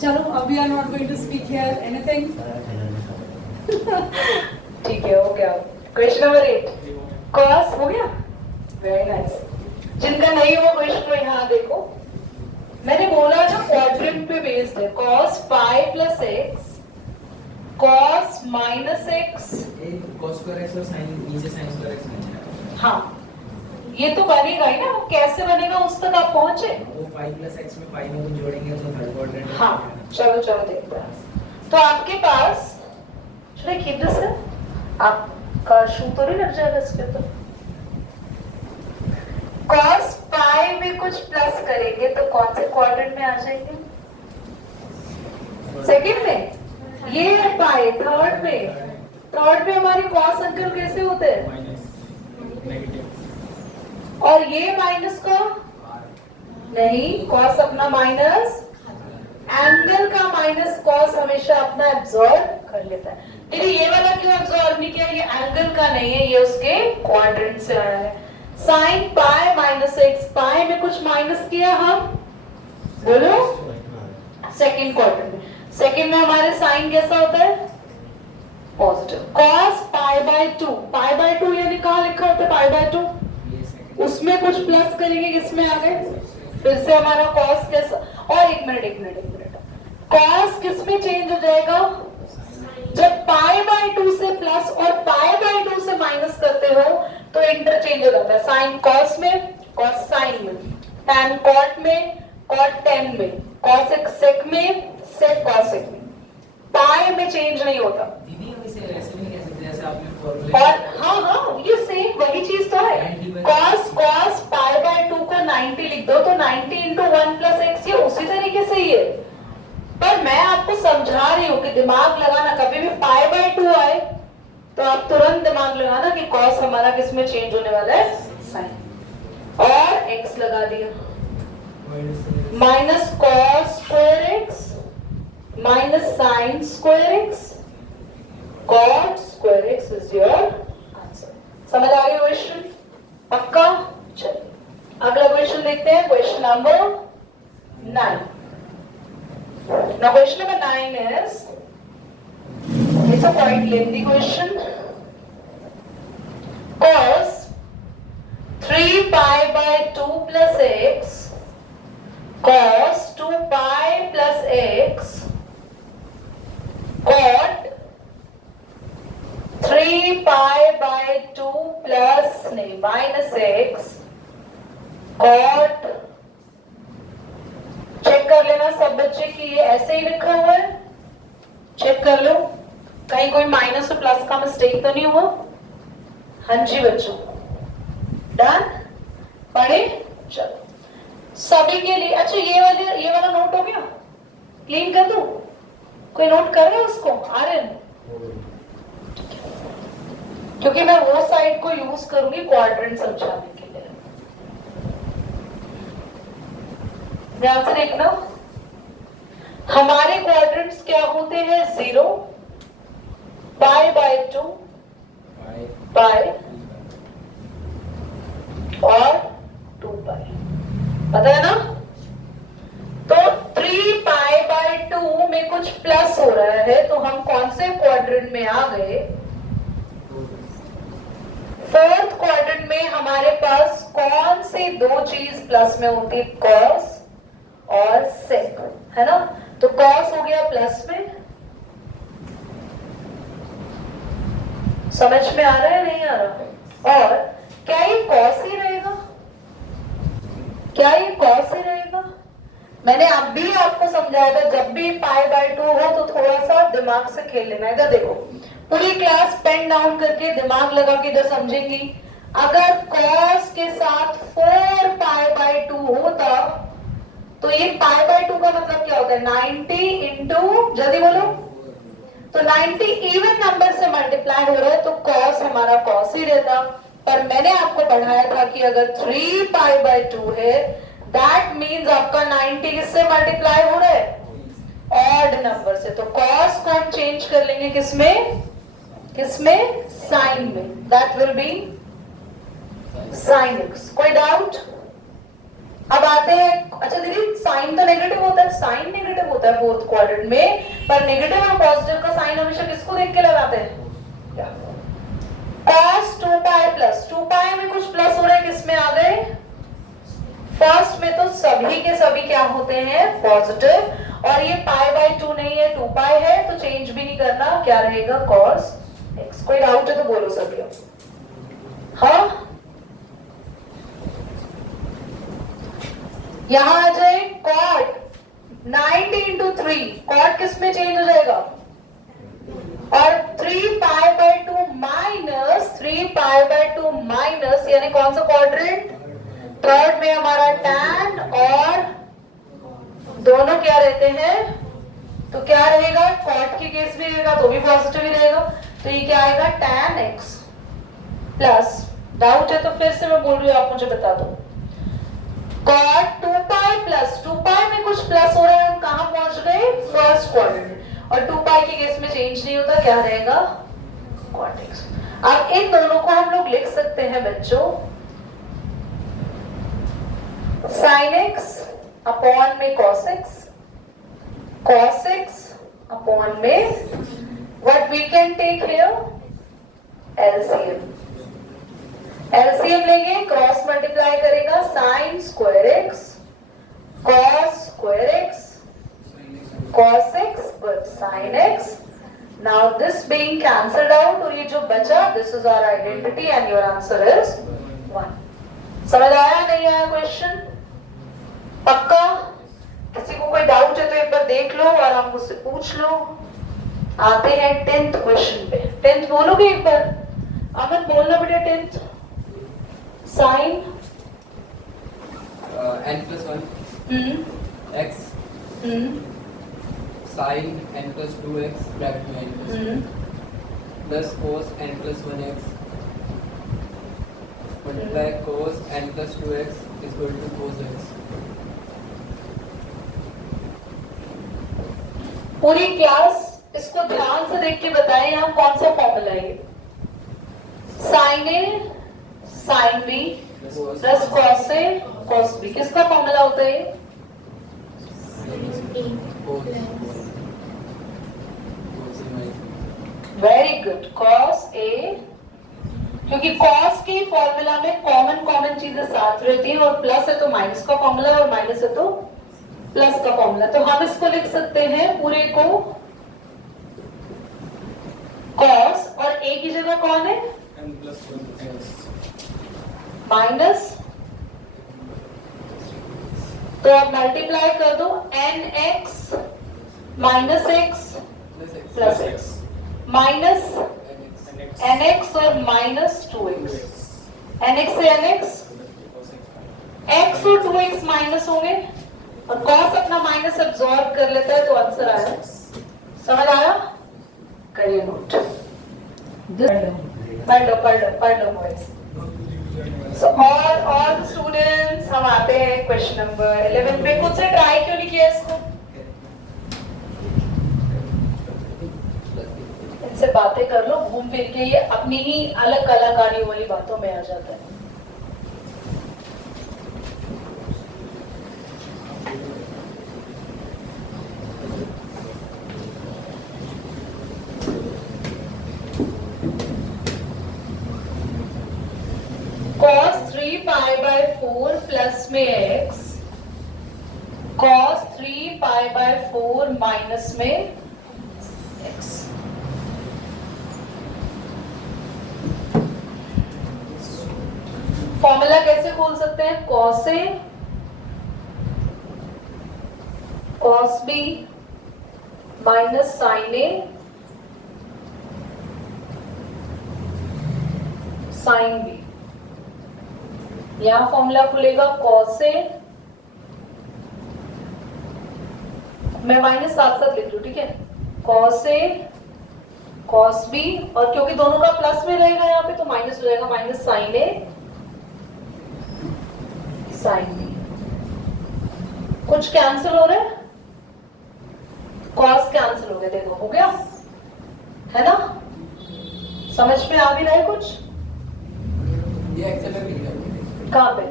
चलो, अब we are not going to speak here anything. ठीक है, हो गया. क्वेश्चन नंबर 8 कॉस हो गया. Very nice. जिनका नहीं हुआ क्वेश्चन को यहाँ देखो. मैंने बोला जो क्वाड्रेंट पे बेस्ड है, cos pi plus x cos minus x. cos square x और sin नीचे sin स्क्वायर एक्स नहीं है. हाँ, ये तो बनेगा ही ना. वो कैसे बनेगा उस तक आप पहुंचे. वो पाई प्लस एक्स में पाई में कुछ जोड़ेंगे तो थर्ड क्वाड्रेंट. हाँ, चलो चलो देखते हैं. तो आपके पास should I keep this है? आपका शू तो नहीं लग जाएगा इस पे. तो cos पाई में कुछ प्लस करेंगे तो कौन से क्वाड्रेंट में आ जाएंगे. सेकंड में. ये है पाई. थर्ड में. थर्ड में हमारे cos अंकल कैसे होते हैं. Minus negative. और ये माइनस का नहीं. cos अपना माइनस एंगल का माइनस cos हमेशा अपना एब्जॉर्ब कर लेता है. लेकिन ये वाला क्यों एब्जॉर्ब नहीं किया. ये एंगल का नहीं है, ये उसके क्वाड्रेंट से आया है. Sine pi minus X. Pi में कुछ माइनस किया हम. बोलो. सेकंड क्वाड्रेंट में. सेकंड में हमारे साइन कैसा होता है. Positive. cos pi by 2. Pi by 2 यानी कहाँ लिखा होता है पाई बाय 2. उसमें कुछ प्लस करेंगे. किसमें आ गए. फिर से हमारा cos कैसा. और एक मिनट cos किसमें चेंज हो जाएगा. जब पाई बाय 2 से प्लस और पाई बाय 2 से माइनस करते हो तो इंटरचेंज हो जाता है. साइन cos में, cos साइन में, tan cot में, cot tan में, cos sec में, sec cos sec में. पाई में चेंज नहीं होता. दीदी हम इसे ऐसे नहीं कह सकते जैसे आपने फॉर्मूला. और हाँ ये सेम वही चीज तो है. cos पाई बाय 2 को 90 लिख दो तो 90 इंटू 1 प्लस एक्स. ये उसी तरीके से ही है. पर मैं आपको समझा रही हूँ कि दिमाग लगाना. कभी भी पाई बाय 2 आए तो आप तुरंत दिमाग लगाना कि cos हमारा किसमें चेंज होने वाला है. साइन. और x लगा दिया. Minus cos square x minus sine square x cot square x is your answer. समझ आ गई क्वेश्चन. पक्का. चलिए अगला क्वेश्चन देखते हैं. Question number 9. Now question number 9 is, it's a quite lengthy question. Cos 3 pi by 2 plus x cos 2 pi plus x cot 3 pi by 2 plus नहीं minus x cot. Check कर लेना सब बच्चे कि ये ऐसे ही लिखा हुआ है. चेक कर लो कहीं कोई माइनस और प्लस का मिस्टेक तो नहीं हुआ. हाँ जी बच्चों. डन. पढ़े. चलो सभी के लिए. अच्छा ये वाला नोट हो गया. क्लीन कर दूं. कोई नोट कर रहा है उसको. आर्यन. क्योंकि मैं वो साइड को यूज करूंगी क्वाड्रेंट समझाने के लिए. ध्यान से देखना. हमारे क्वाड्रेंट्स क्या होते हैं. 0 पाई बाय 2 पाई और 2 पाई. पता है ना. तो 3 पाई बाय 2 में कुछ प्लस हो रहा है तो हम कौन से क्वाड्रेंट में आ गए. फोर्थ क्वाड्रेंट में हमारे पास कौन सी दो चीज प्लस में होती. cos और sec है ना. तो cos हो गया प्लस में. समझ में आ रहा है नहीं आ रहा. और क्या ये cos ही रहेगा. क्या ये cos ही रहेगा. मैंने अब भी आपको समझाया था जब भी पाई बाय 2 हो तो थोड़ा सा दिमाग से खेल लेना. इधर देखो पूरी क्लास पेन डाउन करके दिमाग लगा के इधर समझेंगी. अगर cos के साथ 4 पाई बाय 2 होता तो ये पाई बाय 2 का मतलब क्या होता है. 90 इंटू जल्दी बोलो. तो 90 इवन नंबर से मल्टीप्लाई हो रहा है तो cos हमारा cos ही रहता. पर मैंने आपको पढ़ाया था कि अगर 3 पाई बाय 2 है दैट मीन्स आपका 90 किससे मल्टीप्लाई हो रहा है. ऑड नंबर से. तो cos को हम चेंज कर लेंगे किसमें. साइन में. That will be sin x. कोई डाउट. अब आते हैं, अच्छा दीदी साइन तो नेगेटिव होता है, साइन नेगेटिव होता है फोर्थ क्वाड्रेंट में, पर नेगेटिव और पॉजिटिव का साइन हमेशा किसको देख के लगाते हैं? cos 2 पाई प्लस 2 पाई में कुछ प्लस हो रहा है, किस में आ गए? फर्स्ट में तो सभी के सभी क्या होते हैं? पॉजिटिव, और ये पाई बाय 2 नहीं है 2 पाई है, तो चेंज भी नहीं करना, क्या रहेगा? cos x। कोई डाउट है तो बोलो सभी। हाँ, यहां आ जाए cot 90 into 3, cot किस में चेंज हो जाएगा? और 3 pi by 2 minus 3 pi by 2 minus, यानी कौन सा क्वाड्रेंट? थर्ड में हमारा tan, और दोनों क्या रहते हैं? तो क्या रहेगा? cot के केस में रहेगा तो भी पॉजिटिव ही रहेगा, तो ये क्या आएगा? tan x प्लस, डाउट है तो फिर से मैं बोल रही हूँ, आप मुझे बता दो। cot 2 पाई प्लस 2 पाई में कुछ प्लस हो रहा है, हम कहां पहुंच गए? फर्स्ट क्वाड्रेंट, और 2 पाई के केस में चेंज नहीं होता, क्या रहेगा? cot x। अब इन दोनों को हम लोग लिख सकते हैं बच्चों, sin x अपॉन में cos x, cos x upon में what we can take here? LCM। LCM लेंगे, क्रॉस मल्टीप्लाई करेगा, sin square x, cos square x, cos x but sin x। Now this being cancelled out, और ये जो बचा, this is our identity and your answer is 1। समझ आया नहीं आया क्वेश्चन? पक्का? किसी को कोई डाउट है तो एक बार देख लो और आप मुझसे पूछ लो। आते हैं 10th क्वेश्चन पे। 10th बोलोगे एक बार? अमन बोलना बेटा 10th। Sine n plus 1 x sin n plus 2x bracket में n plus 1 plus cos n plus 1x multiply cos n plus 2x is equal to cos x। पूरी क्लास इसको ध्यान से देख के बताएं, यहाँ कौन सा फॉर्मूला है? Sign A sine B plus cos A cos B, किसका फॉर्मूला होता है? वेरी गुड, कॉस ए, क्योंकि कॉस के फॉर्मूला में कॉमन चीजें साथ रहती हैं, और प्लस है तो माइनस का फॉर्मूला, और माइनस है तो प्लस का फॉर्मूला। तो हम इसको लिख सकते हैं पूरे को कॉस, और ए की जगह कौन है? माइनस, तो आप मल्टीप्लाई कर दो, n x minus x plus x, minus n x और माइनस 2x, एन एक्स से एन एक्स, एक्स और 2x माइनस होंगे, और कॉस अपना माइनस एब्जॉर्ब कर लेता है, तो आंसर आया। समझ आया? करिए नोट, पढ़ लो boys. So all the students, हम आते हैं क्वेश्चन नंबर 11 पे। खुद से ट्राई क्यों नहीं किया इसको? इनसे बातें कर लो, घूम फिर के ये अपनी ही अलग कलाकारियों वाली बातों में आ जाता है। cos 3 पाई बाय 4 प्लस में x, cos 3 pi by 4 minus में x। फॉर्मूला कैसे खोल सकते हैं? cos a cos b minus sin a sin b। यहां फॉर्मूला खुलेगा cos a, मैं माइनस साथ साथ लिख लूं, ठीक है? cos a cos b, और क्योंकि दोनों का प्लस में रहेगा यहाँ पे तो माइनस हो जाएगा, minus sin a sin b। कुछ कैंसिल हो रहा है? cos कैंसिल हो गया, देखो हो गया है ना? समझ में आ भी रहा है कुछ? ये एक्सेल में लिखा है कहाँ पे?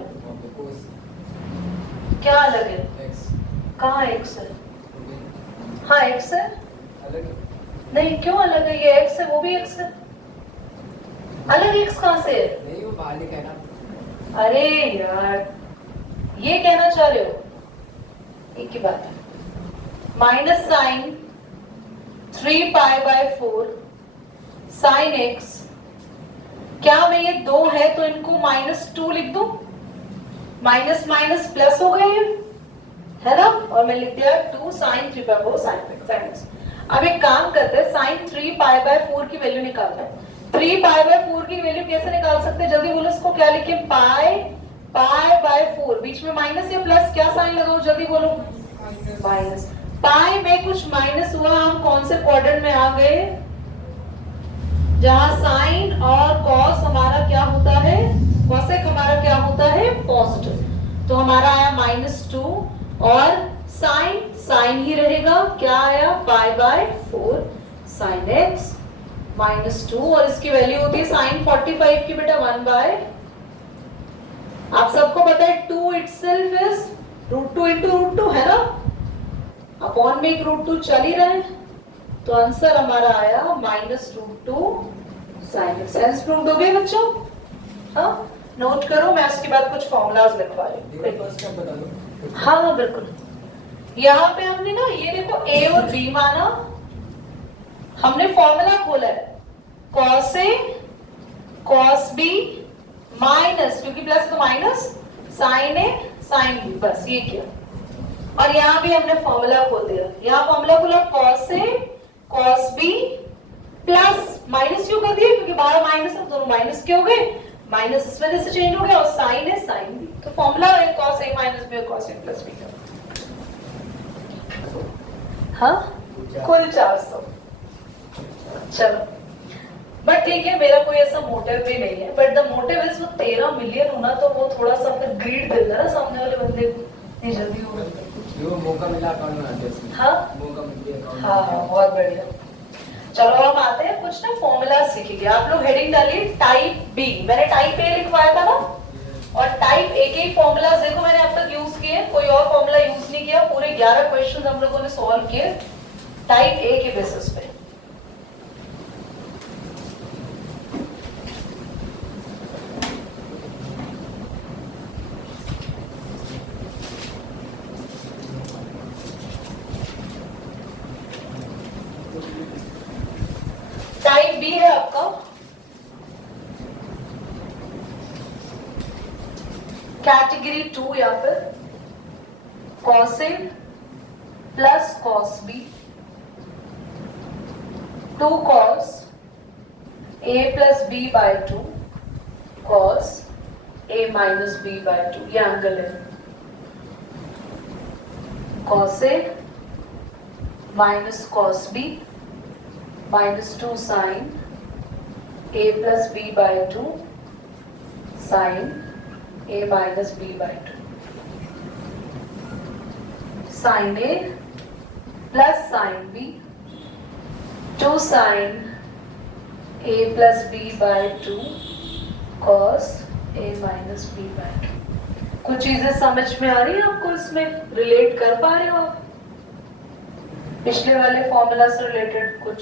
क्या अलग है? x कहाँ x है? हाँ x है। अलग नहीं क्यों अलग है? ये x है, वो भी x है। अलग x कहाँ से है? नहीं, वो बाहर लिखा है ना। अरे यार, ये कहना चाह रहे हो? एक ही बात है। माइनस साइन 3π/4 साइन x, क्या मैं ये 2 है तो इनको -2 लिख दूं? माइनस माइनस प्लस हो गए है ना, और मैं लिख दिया 2 साइन 3π/4 साइन x। अब एक काम करते हैं, साइन 3π/4 की वैल्यू निकालते हैं। 3π/4 की वैल्यू कैसे निकाल सकते हैं? जल्दी बोलो, इसको क्या लिखे? π/4, बीच में माइनस या प्लस, क्या साइन लगाओ? जल्दी बोलो। माइनस। पाई में कुछ माइनस हुआ, हम कौन से क्वाड्रेंट में आ गए? जहां साइन और कॉस हमारा क्या होता है? कॉसेक हमारा क्या होता है? पॉजिटिव। तो हमारा आया -2 और साइन ही रहेगा। क्या आया? π/4 साइन x -2, और इसकी वैल्यू होती है साइन 45 की बेटा 1/। आप सबको पता है 2 itself is √2 into √2 है ना, अपॉन में एक √2 चल ही रहे हैं, तो आंसर हमारा आया -√2 साइन x। सेंस प्रूव्ड हो गए बच्चों? हाँ, नोट करो, मैं उसके बाद कुछ फॉर्मूलाज लिखवा रही हूँ। फर्स्ट स्टेप बता दो। हाँ बिल्कुल। यहाँ पे हमने ना ये देखो a और b माना, हमने फॉर्मूला खोला है cos a cos b minus, क्योंकि प्लस तो minus, sine a sine b, बस ये किया। और यहाँ भी हमने फॉर्मूला खोल दिया। यहाँ फॉर्मूला खोला cos a cos b plus minus क्यों कर दिया? क्योंकि बाहर माइनस है, दोनों माइनस के हो गए, माइनस इस वजह से चेंज हो गया, और साइन है साइन b, तो फॉर्मूला है cos a minus b और cos a plus b का। हाँ, कुल 400। चलो, बट ठीक है, मेरा कोई ऐसा मोटिव भी नहीं है, बट द मोटिव इज वो 13 मिलियन होना, तो वो थोड़ा सा अपना ग्रीड देता ना सामने वाले बंदे को, नहीं जल्दी हो जो मौका मिला अकाउंट में आते हैं। हाँ मौका मिल गया अकाउंट में। हाँ, बहुत बढ़िया। चलो हम आते हैं कुछ ना फॉर्मूला सीखेंगे। आप लोग हेडिंग डालिए टाइप बी, मैंने टाइप ए लिखवाया था ना, और टाइप ए के फॉर्मूलाज देखो मैंने अब तक यूज किए, कोई और फॉर्मूला यूज नहीं किया। पूरे 11 क्वेश्चन हम लोगों ने सॉल्व किए टाइप ए के बेसिस पे। टाइप बी है आपका कैटेगरी 2, या फिर cos A plus cos B, 2 cos A plus B by 2 cos A minus B by 2, ये एंगल है। cos A minus cos B minus 2 sin A plus B by 2 sin A minus B by 2, sin A plus sin B 2 sin A plus B by 2 cos A minus B by 2। कुछ चीजें समझ में आ रही है आपको? इसमें relate कर पा रहे हो आप पिछले वाले फॉर्मूला से रिलेटेड कुछ?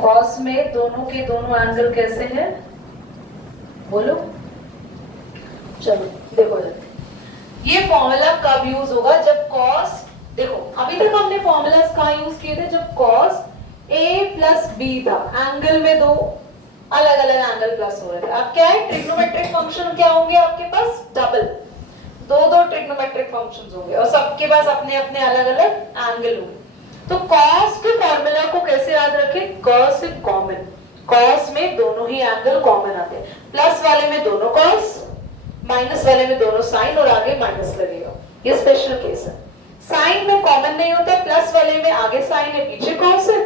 cos में दोनों के दोनों एंगल कैसे हैं बोलो? चलो देखो जल्दी, ये फॉर्मूला कब यूज होगा? जब cos, देखो अभी तक हमने फॉर्मूलास कहाँ यूज किए थे? जब cos A plus B था, एंगल में दो अलग अलग एंगल प्लस हो रहे थे। अब क्या है? ट्रिग्नोमेट्रिक फंक्शन क्या होंगे आपके पास? डबल, दो ट्रिग्नोमेट्रिक फंक्शंस होंगे और सबके पास अपने अपने अलग अलग एंगल होंगे। तो cos के फॉर्मूला को कैसे याद रखें? cos से कॉमन, cos में दोनों ही एंगल कॉमन आते हैं, प्लस वाले में दोनों cos, माइनस वाले में दोनों साइन और आगे माइनस लगेगा, ये स्पेशल केस है। साइन में कॉमन नहीं होता, प्लस वाले में आगे साइन है पीछे cos है,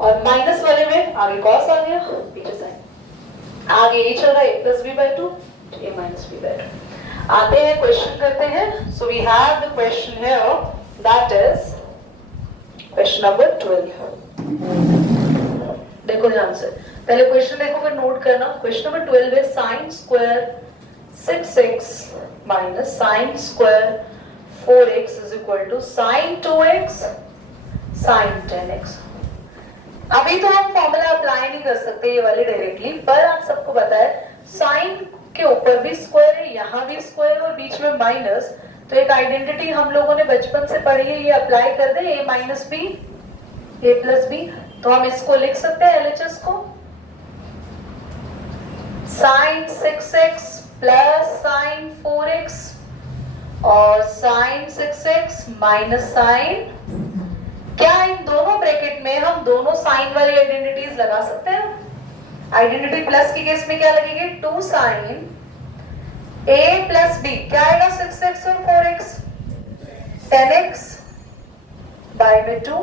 और माइनस वाले में आगे cos आ गया पीछे साइन। आगे ये चल रहा है a plus b by 2 a minus b by 2। आते हैं क्वेश्चन करते हैं। So we have the question here, that is question number 12। देखो ध्यान से, पहले क्वेश्चन देखो फिर नोट करना। क्वेश्चन नंबर 12 है sine square 6x minus sin square 4x is equal to sin 2x sin 10x। अभी तो हम फॉर्मूला अप्लाई नहीं कर सकते ये वाले डायरेक्टली, पर आप सबको पता है साइन के ऊपर भी स्क्वायर है, यहाँ भी स्क्वायर और बीच में माइनस, तो एक आइडेंटिटी हम लोगों ने बचपन से पढ़ी है, ये अप्लाई कर दे, a minus b a plus b, तो हम इसको लिख सकते हैं LHS को sin 6x plus sin 4x और sin 6x माइनस sin, क्या इन दोनों ब्रैकेट में हम दोनों साइन वाली आइडेंटिटीज लगा सकते हैं? आइडेंटिटी प्लस के केस में क्या लगेगी? 2 sin a प्लस b, क्या आएगा? 6x और 4x, 10x बाय में 2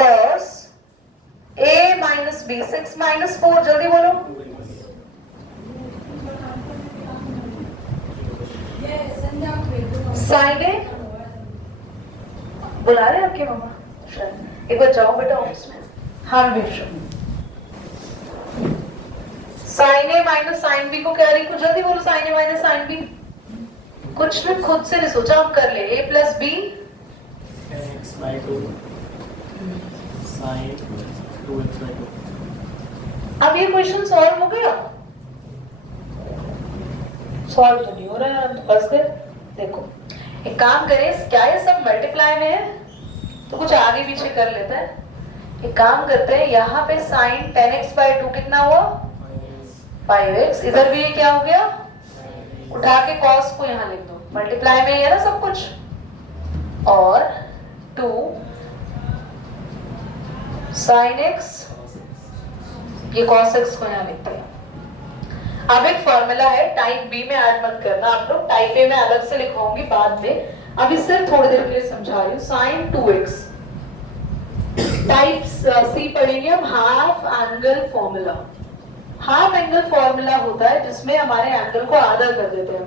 cos a minus b, 6 minus 4, जल्दी बोलो। sin a, बुला रहे आपके मामा? शायद एक बार जाओ बेटा ऑफिस में। हाँ मैं भेज रहा हूँ। sin a minus sin b को क्या लिखूं? जल्दी बोलो। sin a minus sin b, कुछ भी खुद से नहीं सोचा, आप कर ले। a plus b x by 2 sin 2x by 2। अब ये क्वेश्चन सॉल्व हो गया? सॉल्व तो नहीं हो रहा है, तो बस गए। देखो एक काम करें, क्या ये सब मल्टीप्लाई में है तो कुछ आगे पीछे कर लेते हैं। एक काम करते हैं, यहाँ पे sin 10x by 2 कितना हुआ? 5x। इधर भी ये क्या हो गया? उठा के cos को यहाँ लिख दो, मल्टीप्लाई में है ना सब कुछ, और 2 sin x, ये cos x को यहाँ लिखते हैं। अब एक फॉर्मूला है, टाइप बी में ऐड मत करना आप लोग, टाइप ए में अलग से लिखवाऊंगी बाद में, अभी सिर्फ थोड़ी देर के लिए समझा रही हूँ। sin 2x, टाइप सी पढ़ेंगे हम half angle formula. Half angle formula होता है जिसमें हमारे एंगल को आधा कर देते हैं।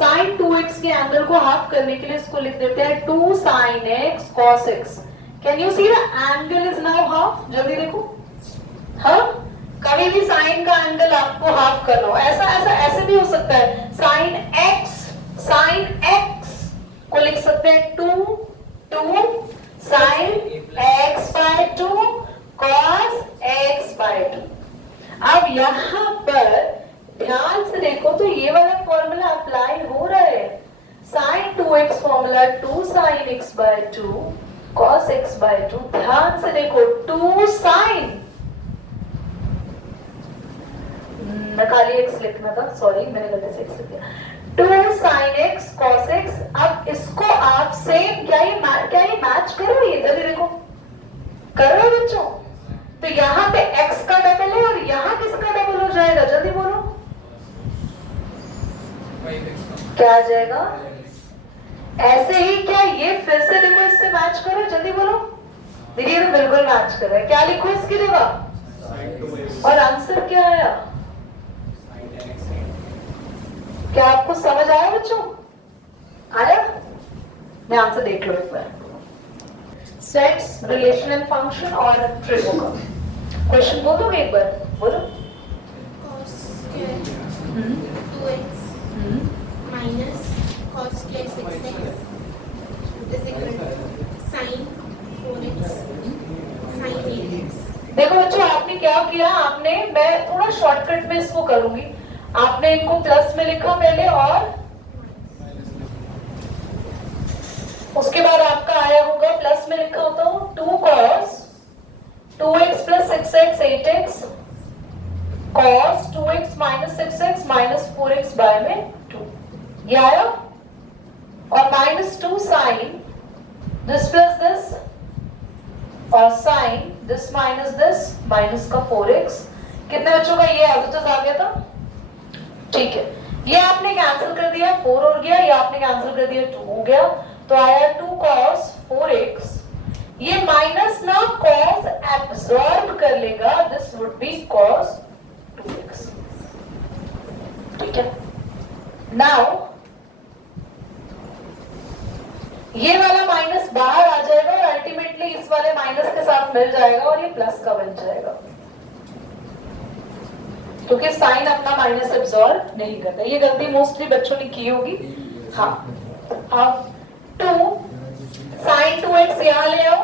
sin 2x के एंगल को हाफ करने के लिए इसको लिख देते हैं 2 sin x cos x। Can you see the angle is now half? जल्दी देखो। हाँ, कभी भी साइन का एंगल आपको हाफ कर लो, ऐसे भी हो सकता है। sin x को लिख सकते हैं 2 sin x by 2 cos x by 2। अब यहाँ पर ध्यान से देखो तो ये वाला फॉर्मूला अप्लाई हो रहा है। sin 2x formula 2 sin x by 2 cos x by 2। ध्यान से देखो 2 sin, मैं खाली x लिखना था, सॉरी मैंने गलती से x लिख दिया। 2 sin x cos x। अब इसको आप सेम, क्या ये मैच कर रही है? जल्दी देखो, कर रहे हो बच्चों? तो यहाँ पे x का डबल है और यहाँ किसका डबल हो जाएगा? जल्दी बोलो, क्या आ जाएगा? ऐसे ही क्या ये फिर से देखो, इससे मैच करो, जल्दी बोलो। देखिए तो बिल्कुल मैच कर रहा है। क्या लिखो इसकी जगह? और आंसर क्या आया? क्या आपको समझ आया बच्चों? आया? मैं आंसर देख लो एक बार। सेट्स, रिलेशन एंड फंक्शन और ट्रिगो का क्वेश्चन बोलोगे एक बार? बोलो। cos square 2x minus cos square 6x is equal to sin 4x sin 8x। देखो बच्चों, आपने क्या किया? आपने, मैं थोड़ा शॉर्टकट में इसको करूंगी, आपने इनको प्लस में लिखा पहले और उसके बाद आपका आया होगा प्लस में लिखा होता हो 2 cos 2x plus 6x 8x cos 2x minus 6x minus 4x by में 2, ये आया, और minus 2 sin this plus this और sin this minus this minus का 4x। कितने बच्चों का ये एवरेज आ गया था? ठीक है, ये आपने कैंसिल कर दिया, 4 हो गया, ये आपने कैंसिल कर दिया, 2 हो गया, तो आया 2 cos 4x। ये माइनस ना cos एब्सॉर्ब कर लेगा, this would be cos 2x। ठीक है, नाउ ये वाला माइनस बाहर आ जाएगा और अल्टीमेटली इस वाले माइनस के साथ मिल जाएगा और ये प्लस का बन जाएगा। क्योंकि साइन अपना माइनस एब्जॉर्ब नहीं करता। ये गलती मोस्टली बच्चों ने की होगी। हाँ, अब 2 साइन 2x यहाँ ले आओ,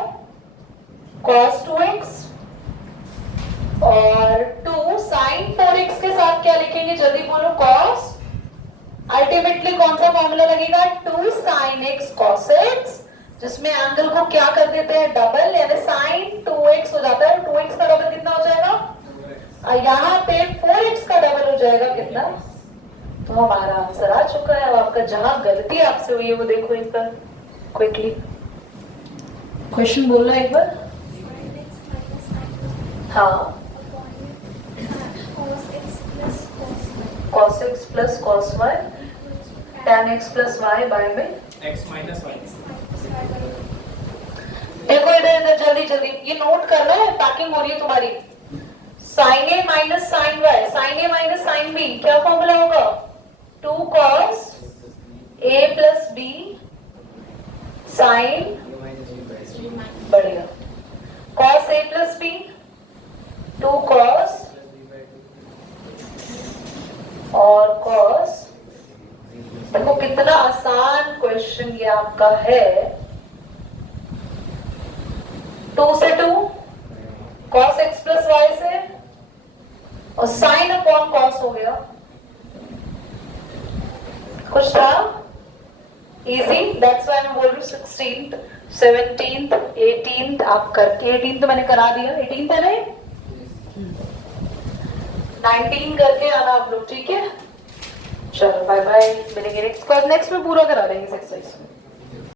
cos 2x, और 2 साइन 4x के साथ क्या लिखेंगे, जल्दी बोलो, cos। अल्टीमेटली कौन सा फॉर्मूला लगेगा, 2 sin x cos x, जिसमें एंगल को क्या कर देते हैं, डबल, यानी sin 2x हो जाता है। 2x का डबल कितना हो जाएगा, और यहाँ पे 4x का डबल हो जाएगा कितना। तो हमारा आंसर आ चुका है। और आपका जहां गलती आपसे हुई है वो देखो एक बार क्विकली। क्वेश्चन बोलना एक बार। हाँ, cos x plus cos y, tan x plus y by में x minus y. देखो इधर जल्दी जल्दी ये नोट करना है, पैकिंग हो रही है तुम्हारी। sin a minus sin y, sin a minus sin b, क्या फॉर्मूला होगा, 2 cos a plus b sin, बढ़िया, cos a plus b, 2 cos और cos। देखो कितना आसान क्वेश्चन ये आपका है। 2 से 2, cos x plus y से, और sin अपॉन cos हो गया। कुछ था इजी, दैट्स व्हाई मैं बोल रही हूँ 16th 17th 18th आप करके, 18th तो मैंने करा दिया, 18th है ना, 19 करके आना आप लोग, ठीक है। चलो बाय बाय, मिलेंगे नेक्स्ट में पूरा करा देंगे एक्सरसाइज।